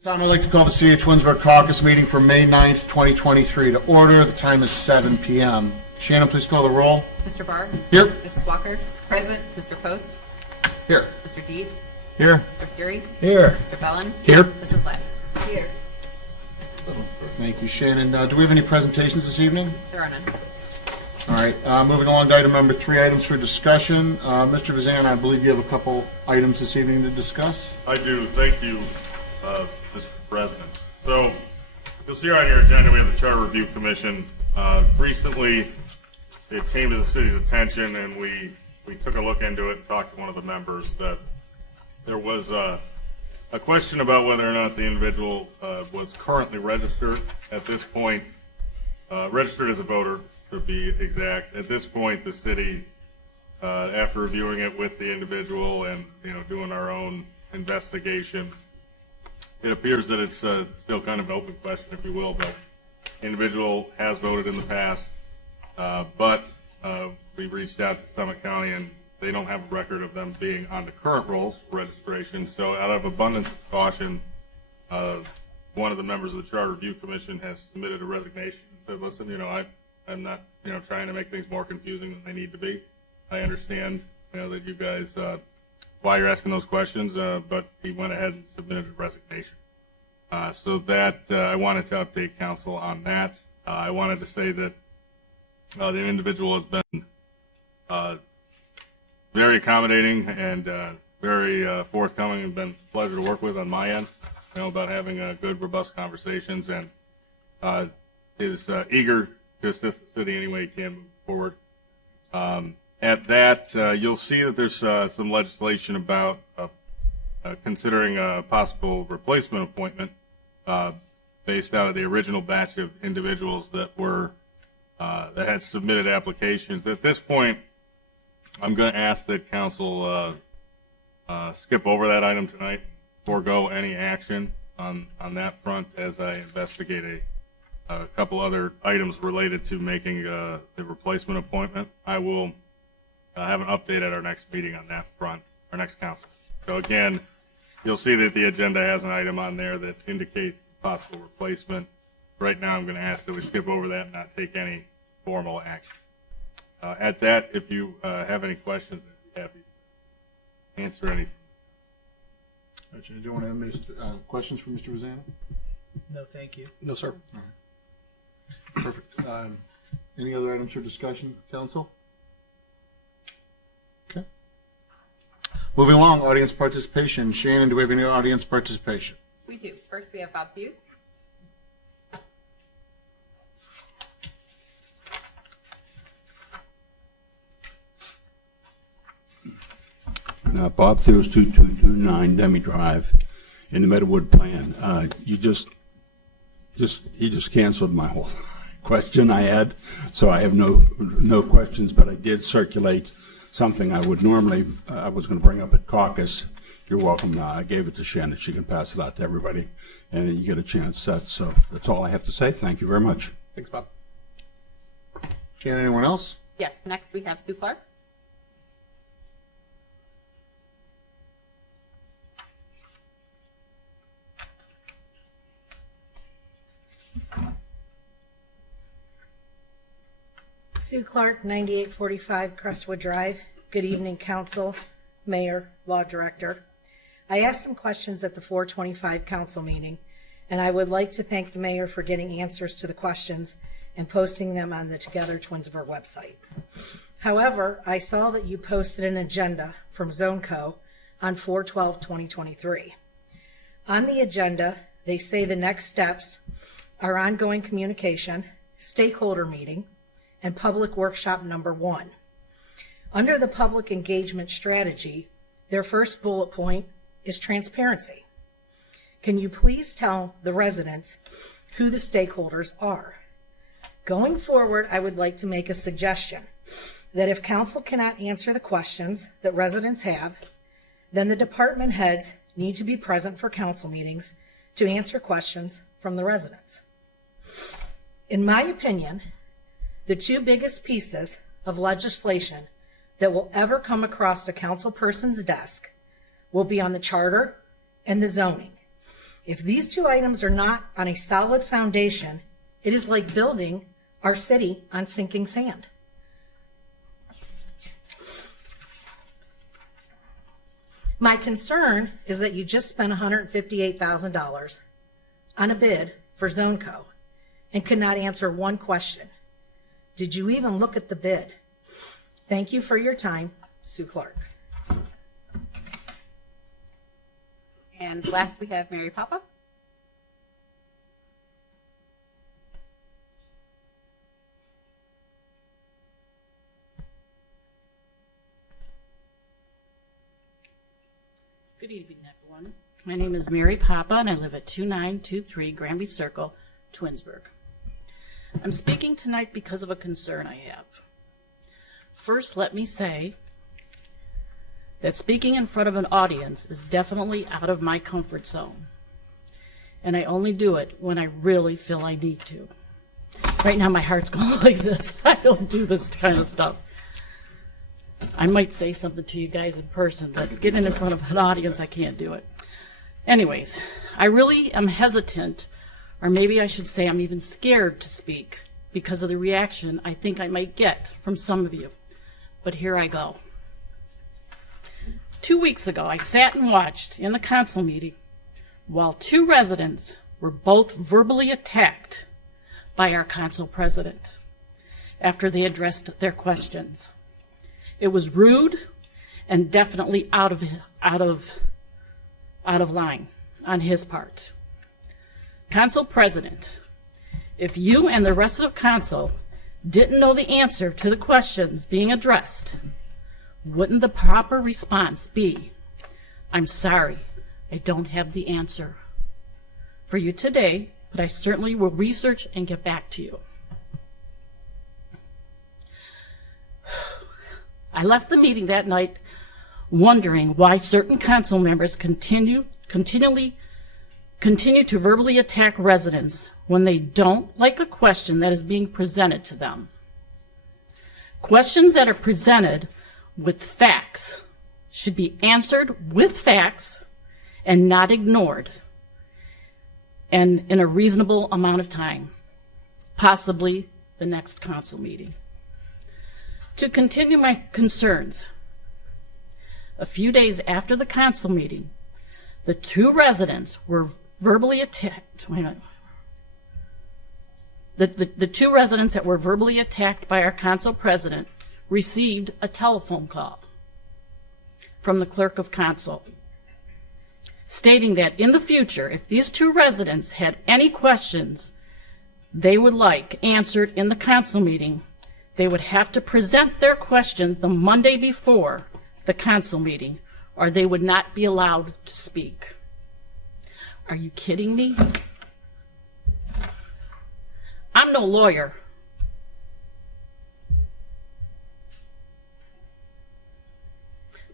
This time I'd like to call the City of Twinsburg Caucus meeting for May 9th, 2023 to order. The time is 7 p.m. Shannon, please call the roll. Mr. Barr? Here. Mrs. Walker? Present. Mr. Post? Here. Mr. Deeds? Here. Mr. Fury? Here. Mr. Bellin? Here. Mrs. Ladd? Here. Thank you, Shannon. Do we have any presentations this evening? There are none. All right, moving along to item number 3, items for discussion. Mr. Vazan, I believe you have a couple items this evening to discuss. I do. Thank you, Mr. President. So, you'll see on your agenda we have the Charter Review Commission. Recently, it came to the city's attention, and we took a look into it and talked to one of the members that there was a question about whether or not the individual was currently registered. At this point, registered as a voter, to be exact. At this point, the city, after reviewing it with the individual and doing our own investigation, it appears that it's still kind of an open question, if you will. But the individual has voted in the past, but we reached out to Summit County and they don't have a record of them being on the current rolls for registration. So, out of abundance of caution, one of the members of the Charter Review Commission has submitted a resignation and said, "Listen, I'm not, trying to make things more confusing than they need to be. I understand, that you guys, why you're asking those questions, but he went ahead and submitted a resignation." So that, I wanted to update council on that. I wanted to say that the individual has been very accommodating and very forthcoming, and been a pleasure to work with on my end, about having good, robust conversations, and is eager to assist the city any way he can move forward. At that, you'll see that there's some legislation about considering a possible replacement appointment based out of the original batch of individuals that were that had submitted applications. At this point, I'm going to ask that council skip over that item tonight, forego any action on that front as I investigate a couple other items related to making the replacement appointment. I will have an update at our next meeting on that front, our next council. So again, you'll see that the agenda has an item on there that indicates possible replacement. Right now, I'm going to ask that we skip over that and not take any formal action. At that, if you have any questions, I'd be happy to answer any. Do you want to have questions for Mr. Vazan? No, thank you. No, sir. All right. Perfect. Any other items for discussion, council? Okay. Moving along, audience participation. Shannon, do we have any audience participation? We do. First, we have Bob Hughes. Bob Thews, 2229 Demi Drive in the Meadowwood plan. He just canceled my whole question I had, so I have no questions, but I did circulate something I would normally, I was going to bring up at Caucus. You're welcome. I gave it to Shannon. She can pass it out to everybody, and then you get a chance set. So that's all I have to say. Thank you very much. Thanks, Bob. Shannon, anyone else? Yes. Next, we have Sue Clark. Sue Clark, 9845 Crestwood Drive. Good evening, council, mayor, law director. I asked some questions at the 425 council meeting, and I would like to thank the mayor for getting answers to the questions and posting them on the Together Twinsburg website. However, I saw that you posted an agenda from ZoneCo on 4/12/2023. On the agenda, they say the next steps are ongoing communication, stakeholder meeting, and public workshop number 1. Under the public engagement strategy, their first bullet point is transparency. Can you please tell the residents who the stakeholders are? Going forward, I would like to make a suggestion that if council cannot answer the questions that residents have, then the department heads need to be present for council meetings to answer questions from the residents. In my opinion, the two biggest pieces of legislation that will ever come across a council person's desk will be on the charter and the zoning. If these two items are not on a solid foundation, it is like building our city on sinking sand. My concern is that you just spent $158,000 on a bid for ZoneCo and could not answer one question. Did you even look at the bid? Thank you for your time, Sue Clark. And last we have Mary Papa. Good evening, everyone. My name is Mary Papa, and I live at 2923 Granby Circle, Twinsburg. I'm speaking tonight because of a concern I have. First, let me say that speaking in front of an audience is definitely out of my comfort zone, and I only do it when I really feel I need to. Right now, my heart's going like this. I don't do this kind of stuff. I might say something to you guys in person, but getting in front of an audience, I can't do it. Anyways, I really am hesitant, or maybe I should say I'm even scared to speak because of the reaction I think I might get from some of you. But here I go. 2 weeks ago, I sat and watched in the council meeting while two residents were both verbally attacked by our council president after they addressed their questions. It was rude and definitely out of line on his part. Council President, if you and the rest of council didn't know the answer to the questions being addressed, wouldn't the proper response be, "I'm sorry, I don't have the answer for you today, but I certainly will research and get back to you"? I left the meeting that night wondering why certain council members continue to verbally attack residents when they don't like a question that is being presented to them. Questions that are presented with facts should be answered with facts and not ignored, and in a reasonable amount of time, possibly the next council meeting. To continue my concerns, a few days after the council meeting, the two residents were verbally attacked. Wait a minute. The two residents that were verbally attacked by our council president received a telephone call from the clerk of council stating that in the future, if these two residents had any questions they would like answered in the council meeting, they would have to present their question the Monday before the council meeting, or they would not be allowed to speak. Are you kidding me? I'm no lawyer.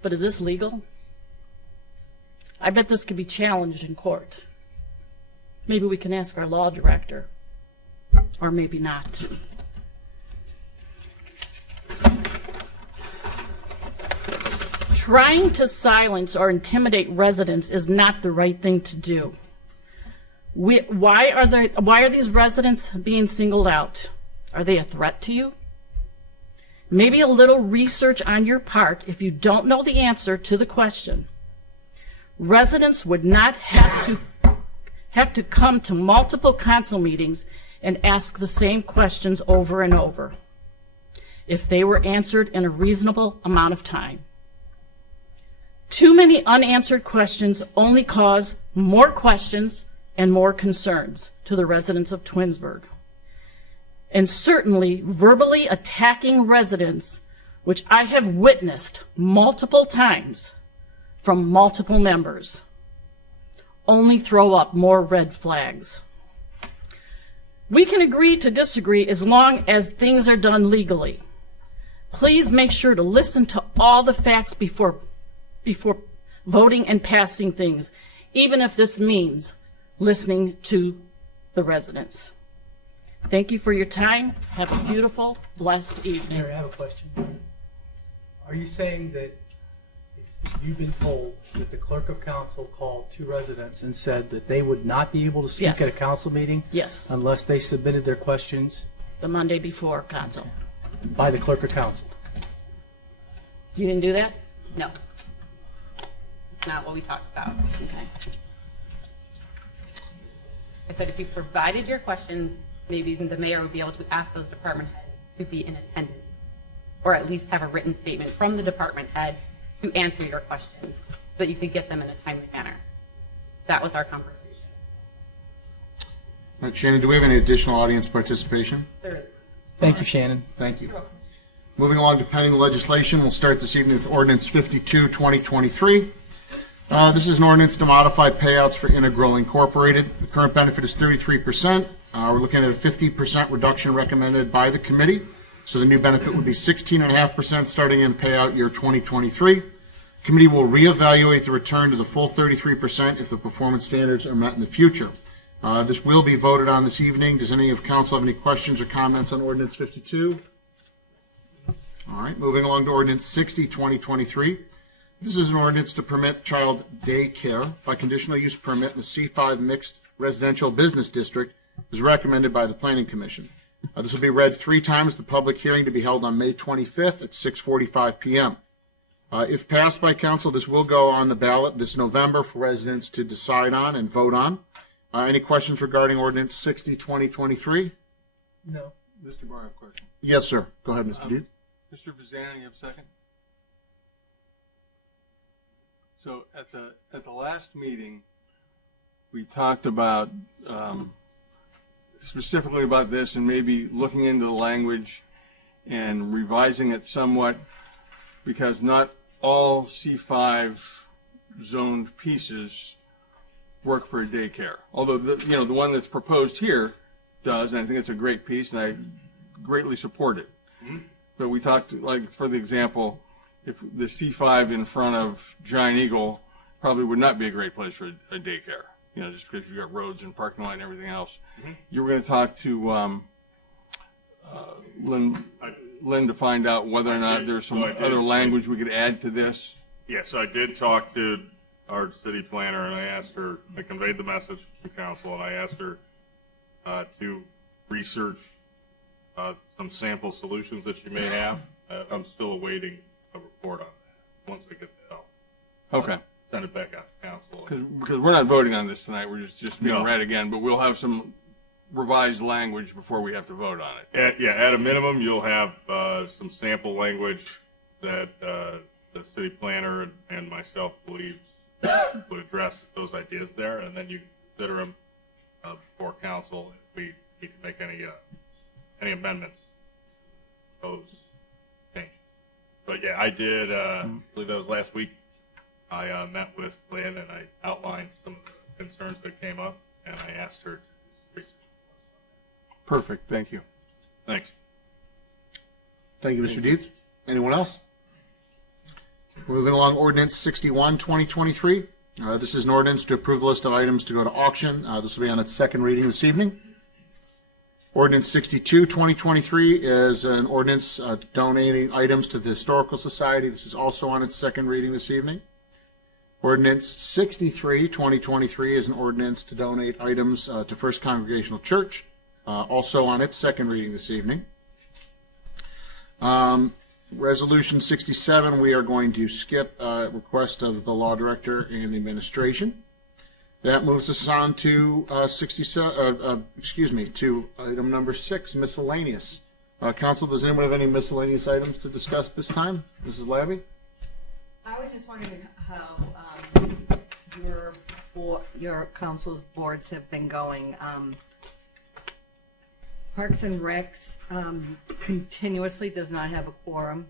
But is this legal? I bet this could be challenged in court. Maybe we can ask our law director, or maybe not. Trying to silence or intimidate residents is not the right thing to do. Why are these residents being singled out? Are they a threat to you? Maybe a little research on your part if you don't know the answer to the question. Residents would not have to come to multiple council meetings and ask the same questions over and over if they were answered in a reasonable amount of time. Too many unanswered questions only cause more questions and more concerns to the residents of Twinsburg. And certainly verbally attacking residents, which I have witnessed multiple times from multiple members, only throw up more red flags. We can agree to disagree as long as things are done legally. Please make sure to listen to all the facts before voting and passing things, even if this means listening to the residents. Thank you for your time. Have a beautiful, blessed evening. Mary, I have a question. Are you saying that You've been told that the clerk of council called two residents and said that they would not be able to speak Yes. at a council meeting Yes, unless they submitted their questions the Monday before council. by the clerk of council. You didn't do that? No. It's not what we talked about. Okay. I said if you provided your questions, maybe even the mayor would be able to ask those department heads to be in attendance, or at least have a written statement from the department head to answer your questions, so that you could get them in a timely manner. That was our conversation. All right, Shannon, do we have any additional audience participation? There is. Thank you, Shannon. Thank you. Moving along to pending legislation, we'll start this evening with ordinance 52, 2023. This is an ordinance to modify payouts for Integral Incorporated. The current benefit is 33%. We're looking at a 50% reduction recommended by the committee. So the new benefit would be 16.5% starting in payout year 2023. Committee will reevaluate the return to the full 33% if the performance standards are met in the future. This will be voted on this evening. Does any of council have any questions or comments on ordinance 52? All right, moving along to ordinance 60, 2023. This is an ordinance to permit child daycare by conditional use permit in the C5 Mixed Residential Business District as recommended by the Planning Commission. This will be read 3 times, the public hearing to be held on May 25th at 6:45 p.m. If passed by council, this will go on the ballot this November for residents to decide on and vote on. Any questions regarding ordinance 60, 2023? No. Mr. Barr, I have a question. Yes, sir. Go ahead, Mr. Deeds. Mr. Vazan, you have a second? So at the last meeting, we talked about specifically about this and maybe looking into the language and revising it somewhat, because not all C5 zoned pieces work for a daycare. Although the one that's proposed here does, and I think it's a great piece, and I greatly support it. But we talked, like, for the example, if the C5 in front of Giant Eagle probably would not be a great place for a daycare, just because you've got roads and parking lot and everything else. You were going to talk to Lynn to find out whether or not there's some other language we could add to this. Yes, I did talk to our city planner, and I conveyed the message to council, and I asked her to research some sample solutions that she may have. I'm still awaiting a report on that. Once I get that, I'll Okay. send it back out to council. Because we're not voting on this tonight, we're just being No. read again, but we'll have some revised language before we have to vote on it. At a minimum, you'll have some sample language that the city planner and myself believes would address those ideas there, and then you can consider them before council if we need to make any amendments to those changes. But yeah, I did, I believe that was last week, I met with Lynn and I outlined some of the concerns that came up, and I asked her to research. Perfect, thank you. Thanks. Thank you, Mr. Deeds. Anyone else? Moving along, ordinance 61, 2023. This is an ordinance to approve the list of items to go to auction. This will be on its second reading this evening. Ordinance 62, 2023 is an ordinance donating items to the Historical Society. This is also on its second reading this evening. Ordinance 63, 2023 is an ordinance to donate items to First Congregational Church, also on its second reading this evening. Resolution 67, we are going to skip request of the law director and the administration. That moves us on to to item number 6, miscellaneous. Council, does anyone have any miscellaneous items to discuss this time? Mrs. Labby? I was just wondering how your council's boards have been going. Parks and Recs continuously does not have a quorum.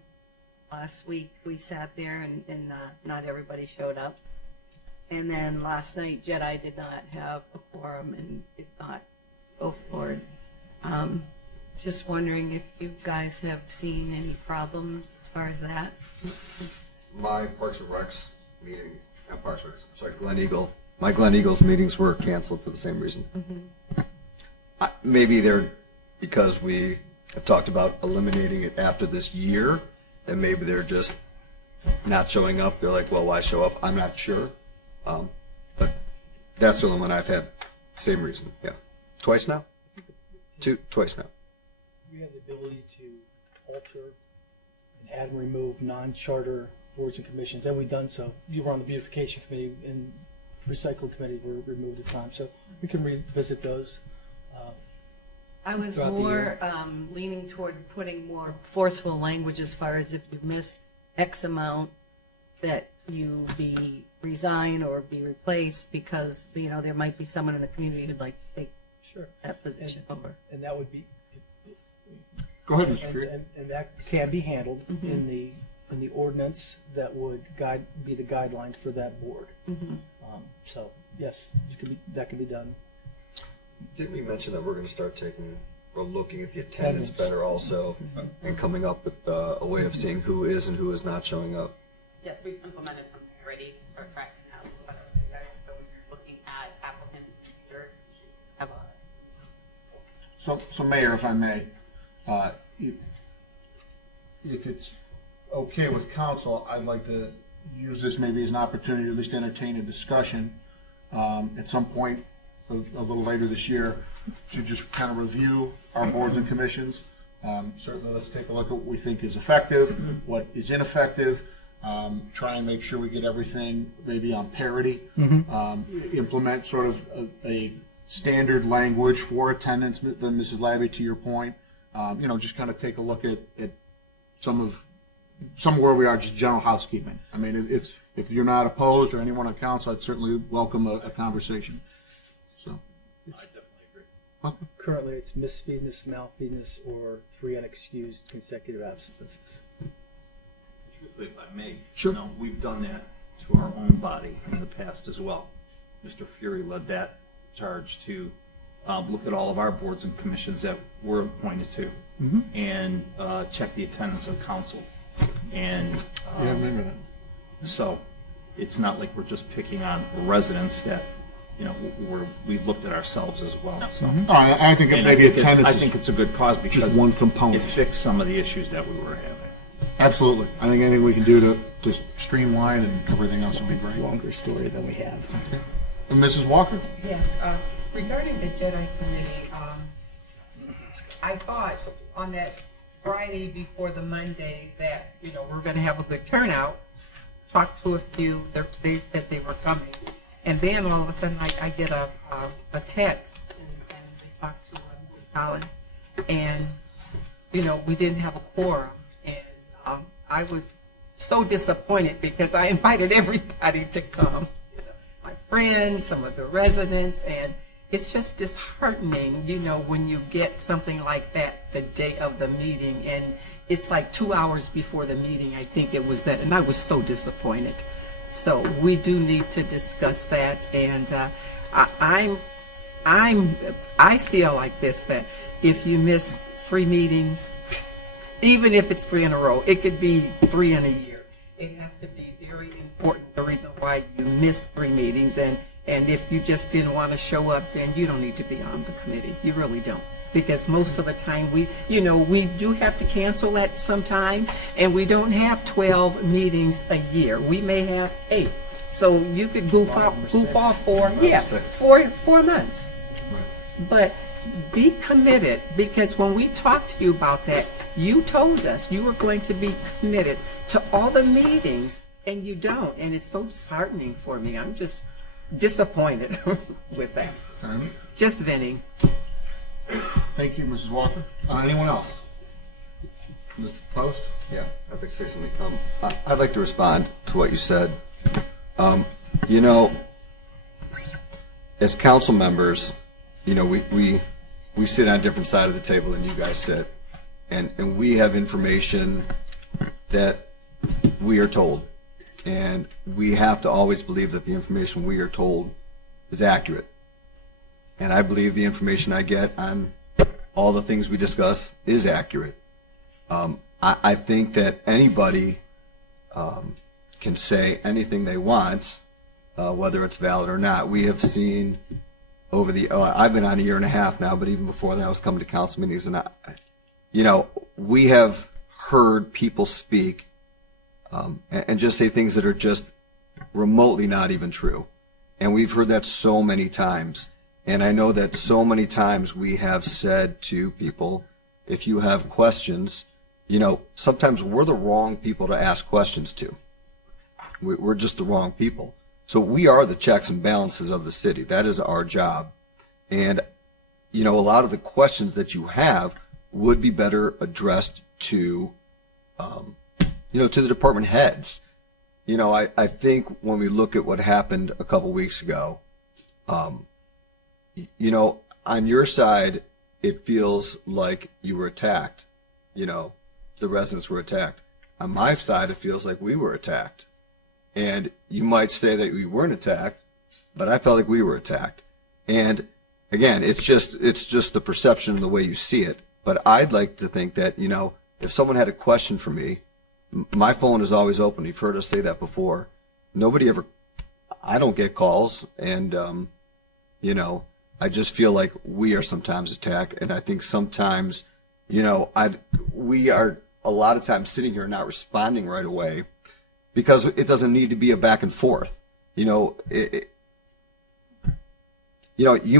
Last week we sat there and not everybody showed up. And then last night Jedi did not have a quorum and did not go forward. Just wondering if you guys have seen any problems as far as that. My Parks and Recs meeting, not Parks and Recs, sorry, Glen Eagle. My Glen Eagle's meetings were canceled for the same reason. Maybe they're because we have talked about eliminating it after this year, and maybe they're just not showing up, they're like, well, why show up? I'm not sure. But that's the only one I've had. Same reason, yeah. Twice now? Twice now. We have the ability to alter and add and remove non-charter boards and commissions, and we've done so. You were on the beautification committee and recycle committee were removed at times, so we can revisit those. I was Throughout the more year. leaning toward putting more forceful language as far as if you miss X amount, that you be resign or be replaced, because, you know, there might be someone in the community who'd like to take Sure. that position over. And that would be, Go ahead, Mr. Fury. and that can be handled in the ordinance that would be the guideline for that board. So, yes, that can be done. Didn't we mention that we're going to start looking at the attendance Attendance. better also, and coming up with a way of seeing who is and who is not showing up? Yes, we've implemented something already to start tracking that a little better with you guys. So when you're looking at applicants in the future, you should have a So Mayor, if I may, if it's okay with council, I'd like to use this maybe as an opportunity to at least entertain a discussion at some point a little later this year to just kind of review our boards and commissions. Certainly, let's take a look at what we think is effective, what is ineffective, try and make sure we get everything maybe on parity, implement sort of a standard language for attendance, then Mrs. Labby, to your point, just kind of take a look at somewhere we are, just general housekeeping. I mean, if you're not opposed or anyone on council, I'd certainly welcome a conversation. So, Currently, it's misfeedness, malfeedness, or 3 unexcused consecutive absences. Truthfully, if I may, Sure. we've done that to our own body in the past as well. Mr. Fury led that charge to look at all of our boards and commissions that we're appointed to and check the attendance of council. And yeah, I remember that. so it's not like we're just picking on residents that, we've looked at ourselves as well. So. Oh, I think And maybe attendance I is think it's a good cause because just one component. it fixed some of the issues that we were having. Absolutely. I think anything we can do to streamline and everything else would be great. Longer story than we have. And Mrs. Walker? Yes, regarding the Jedi Committee, I thought on that Friday before the Monday that, we're going to have a good turnout. Talked to a few, they said they were coming. And then all of a sudden I get a text and they talked to Mrs. Collins. And, we didn't have a quorum. And I was so disappointed because I invited everybody to come. My friends, some of the residents, and it's just disheartening, when you get something like that the day of the meeting, and it's like 2 hours before the meeting, I think it was that, and I was so disappointed. So we do need to discuss that, and I feel like this, that if you miss 3 meetings, even if it's 3 in a row, it could be 3 in a year. It has to be very important, the reason why you missed 3 meetings, and if you just didn't want to show up, then you don't need to be on the committee. You really don't. Because most of the time we do have to cancel at some time, and we don't have 12 meetings a year. We may have 8. So you could goof off for 4 months. But be committed, because when we talked to you about that, you told us you were going to be committed to all the meetings, and you don't. And it's so disheartening for me. I'm just disappointed with that. Just venting. Thank you, Mrs. Walker. Anyone else? Mr. Post? Yeah, I'd like to say something. I'd like to respond to what you said. As council members, we sit on a different side of the table than you guys sit, and we have information that we are told, and we have to always believe that the information we are told is accurate. And I believe the information I get on all the things we discuss is accurate. I think that anybody can say anything they want, whether it's valid or not. We have seen over I've been on 1.5 years now, but even before that, I was coming to council meetings, and we have heard people speak and just say things that are just remotely not even true. And we've heard that so many times. And I know that so many times we have said to people, if you have questions, sometimes we're the wrong people to ask questions to. We're just the wrong people. So we are the checks and balances of the city. That is our job. And, a lot of the questions that you have would be better addressed to, to the department heads. I think when we look at what happened a couple weeks ago, on your side, it feels like you were attacked. The residents were attacked. On my side, it feels like we were attacked. And you might say that we weren't attacked, but I felt like we were attacked. And again, it's just the perception and the way you see it. But I'd like to think that, if someone had a question for me, my phone is always open. You've heard us say that before. I don't get calls. And, I just feel like we are sometimes attacked. And I think sometimes, we are a lot of times sitting here not responding right away because it doesn't need to be a back and forth. You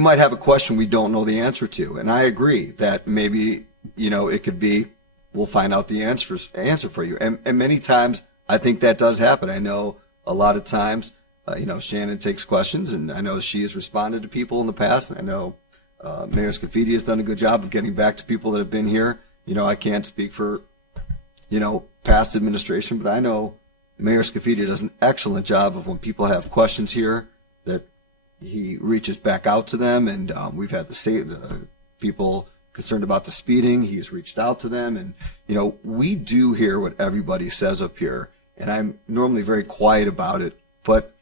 might have a question we don't know the answer to. And I agree that maybe, it could be, we'll find out the answer for you. And many times I think that does happen. I know a lot of times, Shannon takes questions, and I know she has responded to people in the past. And I know Mayor Scafidi has done a good job of getting back to people that have been here. I can't speak for, past administration, but I know Mayor Scafidi does an excellent job of when people have questions here that he reaches back out to them. And we've had the people concerned about the speeding. He's reached out to them. And, we do hear what everybody says up here. And I'm normally very quiet about it. But,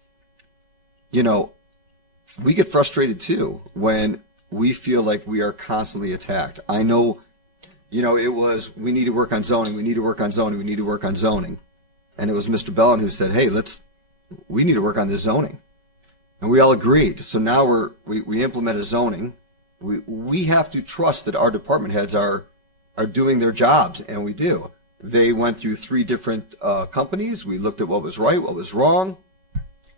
we get frustrated too when we feel like we are constantly attacked. I know, it was, we need to work on zoning. We need to work on zoning. We need to work on zoning. And it was Mr. Bellin who said, hey, we need to work on this zoning. And we all agreed. So now we implemented zoning. We have to trust that our department heads are doing their jobs, and we do. They went through 3 different companies. We looked at what was right, what was wrong.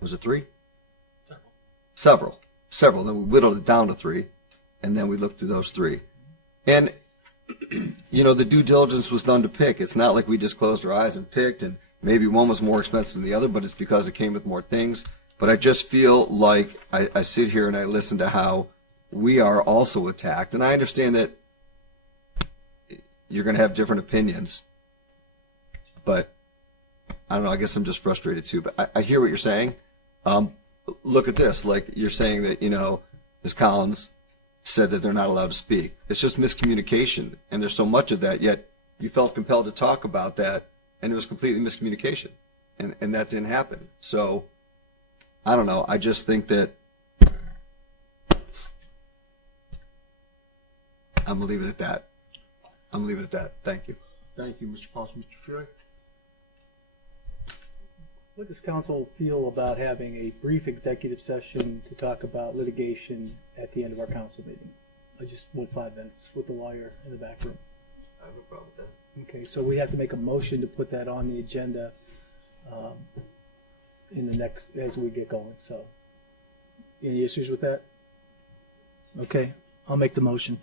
Was it 3? Several. Then we whittled it down to 3, and then we looked through those 3. And, the due diligence was done to pick. It's not like we just closed our eyes and picked, and maybe one was more expensive than the other, but it's because it came with more things. But I just feel like I sit here and I listen to how we are also attacked. And I understand that you're going to have different opinions. But I don't know, I guess I'm just frustrated too. But I hear what you're saying. Look at this. Like you're saying that, Ms. Collins said that they're not allowed to speak. It's just miscommunication. And there's so much of that. Yet you felt compelled to talk about that. And it was completely miscommunication. And that didn't happen. So I don't know. I just think that I'm going to leave it at that. Thank you. Thank you, Mr. Paulson. Mr. Fury? What does council feel about having a brief executive session to talk about litigation at the end of our council meeting? I just want 5 minutes with the lawyer in the back room. I have no problem with that. Okay, so we have to make a motion to put that on the agenda in the next, as we get going. So, any issues with that? Okay, I'll make the motion.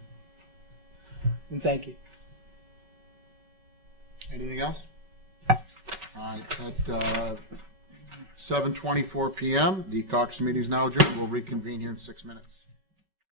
And thank you. Anything else? All right, at 7:24 p.m., the caucus meeting is now adjourned. We'll reconvene here in 6 minutes.